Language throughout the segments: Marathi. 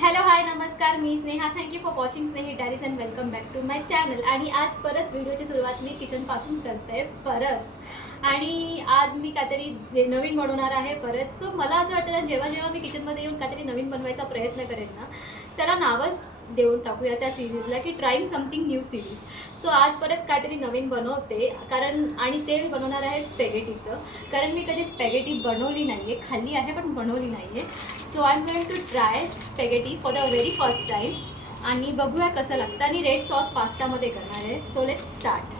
हॅलो हाय नमस्कार, मी Sneha. Thank you for watching Snehi diaries and welcome back to my channel. आणि आज परत व्हिडिओची सुरुवात मी किचनपासून करते परत. आणि आज मी काहीतरी नवीन बनवणार आहे परत. सो मला असं वाटतं ना, जेव्हा जेव्हा मी किचनमध्ये येऊन काहीतरी नवीन बनवायचा प्रयत्न करेन ना, त्याला नावच देऊन टाकूया त्या सिरीजला की trying something new series. So आज परत काहीतरी नवीन बनवते आणि ते बनवणार आहे स्पॅगेटीचं. कारण मी कधी स्पॅगेटी बनवली नाही आहे, खाल्ली आहे पण बनवली नाही आहे. So I am going to try spaghetti for the very first time. आणि बघूया कसं लागतं. आणि रेड सॉस पास्तामध्ये करणार आहे. So let's start.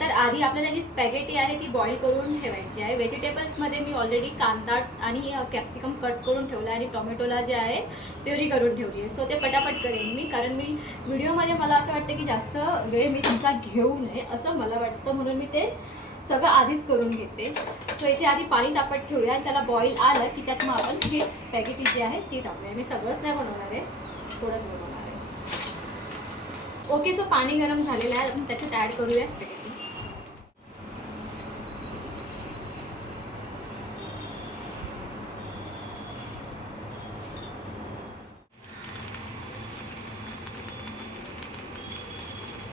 तर आधी आपल्याला जी स्पॅगेटी आहे ती बॉईल करून ठेवायची आहे. व्हेजिटेबल्समध्ये मी ऑलरेडी कांदा आणि कॅप्सिकम कट करून ठेवला आणि टोमॅटोला जे आहे प्युरी करून ठेवली आहे. सो ते पटापट करेन मी, कारण मी व्हिडिओमध्ये मला असं वाटतं की जास्त वेळ मी तुमचा घेऊ नये असं मला वाटतं, म्हणून मी ते सगळं आधीच करून घेते. सो इथे आधी पाणी तापत ठेवूया आणि त्याला बॉईल आलं की त्यात मग आपण हे स्पॅगेटी जी आहे ती टाकूया. मी सगळंच नाही बनवणार आहे, थोडंच बनवणार आहे. ओके, सो पाणी गरम झालेलं आहे, आपण त्याच्यात ॲड करूया स्पॅगेटी.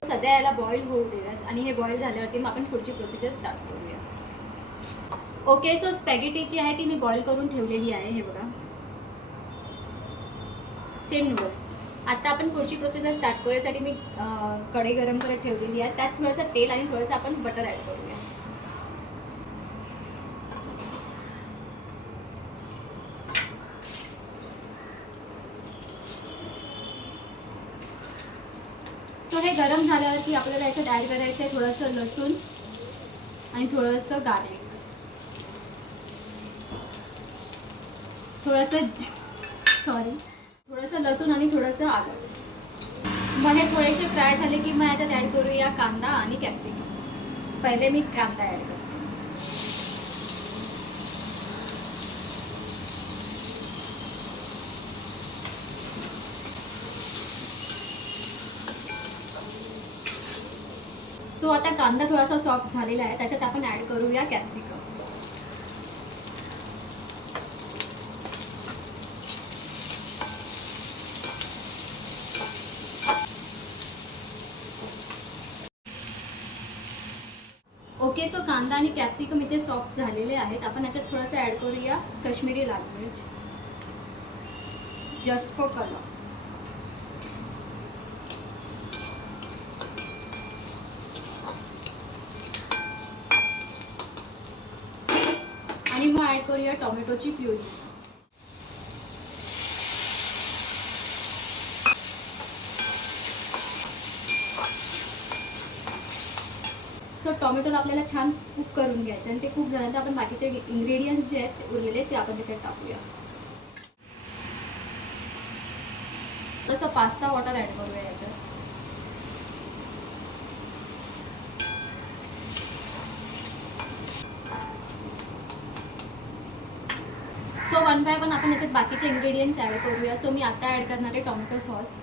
सध्या याला बॉईल होऊ देऊयाच आणि हे बॉईल झाल्यावरती मग आपण पुढची प्रोसिजर स्टार्ट करूया. ओके, सो स्पॅगेटी जी आहे ती मी बॉईल करून ठेवलेली आहे. हे बघा, सेम नूडल्स. आता आपण पुढची प्रोसिजर स्टार्ट करण्यासाठी मी कढई गरम करत ठेवलेली आहे. त्यात थोडंसं तेल आणि थोडंसं आपण बटर ॲड करूया. सो हे गरम झाल्यावरती आपल्याला याच्यात ॲड करायचं आहे थोडंसं लसूण आणि थोडंसं गार्लिक, थोडंसं लसूण आणि थोडंसं आलं. मग हे थोडेसे फ्राय झाले की मग याच्यात ॲड करूया कांदा आणि कॅप्सिकम. पहिले मी कांदा ॲड करते. सो आता कांदा थोडासा सॉफ्ट झालेला आहे, त्याच्यात आपण ॲड करूया कॅप्सिकम. ओके, सो कांदा आणि कॅप्सिकम इथे सॉफ्ट झालेले आहेत. आपण याच्यात थोडंसं ॲड करूया काश्मीरी लाल मिर्च, जस्ट फॉर कलर. आणि मग ॲड करूया टोमॅटोची प्युरी. सो टोमॅटोला आपल्याला छान कुक करून घ्यायचं आणि ते कुक झाल्यानंतर आपण बाकीचे इन्ग्रेडियंट्स जे आहेत उरलेले ते आपण त्याच्यात टाकूया. तसं पास्ता वॉटर ॲड करूया याच्यात. सो वन बाय वन आपण याच्यात बाकीचे इन्ग्रेडियंट्स ॲड करूया. सो मी आता ॲड करणार आहे टोमॅटो सॉस.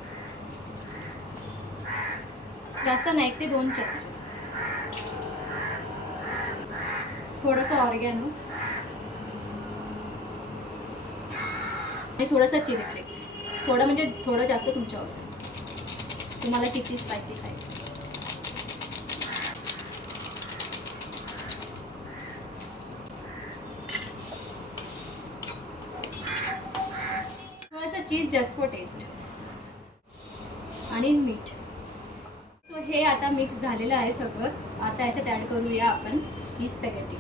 जास्त नाही, 1 ते 2 चमचे. थोडंसं ऑर्गॅनो आणि थोडंसं चिली फ्लेक्स. थोडं म्हणजे थोडं जास्त तुमच्यावर, तुम्हाला किती स्पायसी खायचं. थोडंसं चीज जस्ट फॉर टेस्ट आणि मीठ. सो हे आता मिक्स झालेलं आहे सगळंच. आता याच्यात ॲड करूया आपण ही स्पॅगेटी.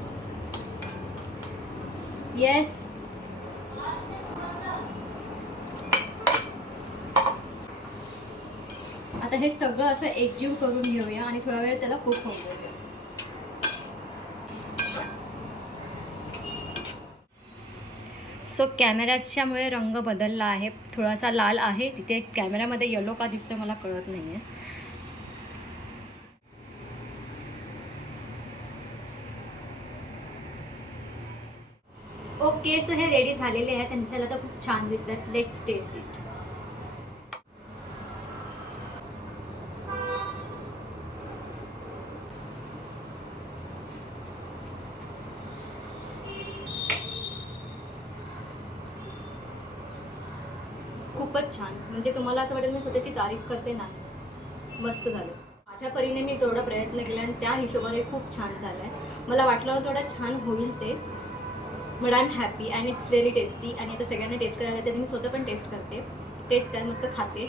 येस, आता हे सगळं असं एकजीव करून घेऊया आणि थोडा वेळ त्याला कुक होऊ देऊया. सो कॅमेऱ्याच्यामुळे रंग बदलला आहे, थोडासा लाल आहे. तिथे कॅमेऱ्यामध्ये येलो का दिसतोय मला कळत नाही आहे. ओके, सो हे रेडी झालेले आहेत आणि दिसायला तर खूप छान दिसतात. Let's taste it. खूपच छान. म्हणजे तुम्हाला असं वाटेल मी स्वतःची तारीफ करते नाही. मस्त झालं. माझ्या परीने मी जेवढा प्रयत्न केला आणि त्या हिशोबाने खूप छान झालं आहे. मला वाटलं नव्हतं तेवढं छान होईल ते. But I am happy and it's really tasty. आणि आता सगळ्यांना टेस्ट करायला येते, मी स्वतः पण टेस्ट करते. टेस्ट काय मस्त खाते.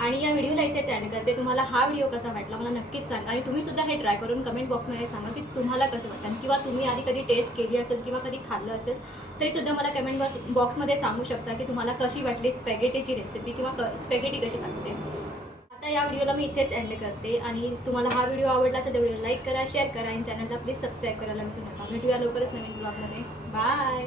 आणि या व्हिडिओला इथेच एंड करते. तुम्हाला हा व्हिडिओ कसा वाटला मला नक्कीच सांगा. आणि तुम्ही सुद्धा हे ट्राय करून कमेंट बॉक्समध्ये सांगा की तुम्हाला कसं वाटतं. आणि किंवा तुम्ही आधी कधी टेस्ट केली असेल किंवा कधी खाल्लं असेल तरीसुद्धा मला कमेंट बॉक्समध्ये सांगू शकता की तुम्हाला कशी वाटली स्पॅगेटीची रेसिपी किंवा स्पॅगेटी कशी लागते. आता या व्हिडिओला मी इथेच एंड करते. आणि तुम्हाला हा व्हिडिओ आवडला असेल तर व्हिडिओ लाईक करा, शेअर करा आणि चॅनलला प्लीज सबस्क्राईब करायला विसरू नका. भेटूया लवकरच नवीन ब्लॉगमध्ये. बाय.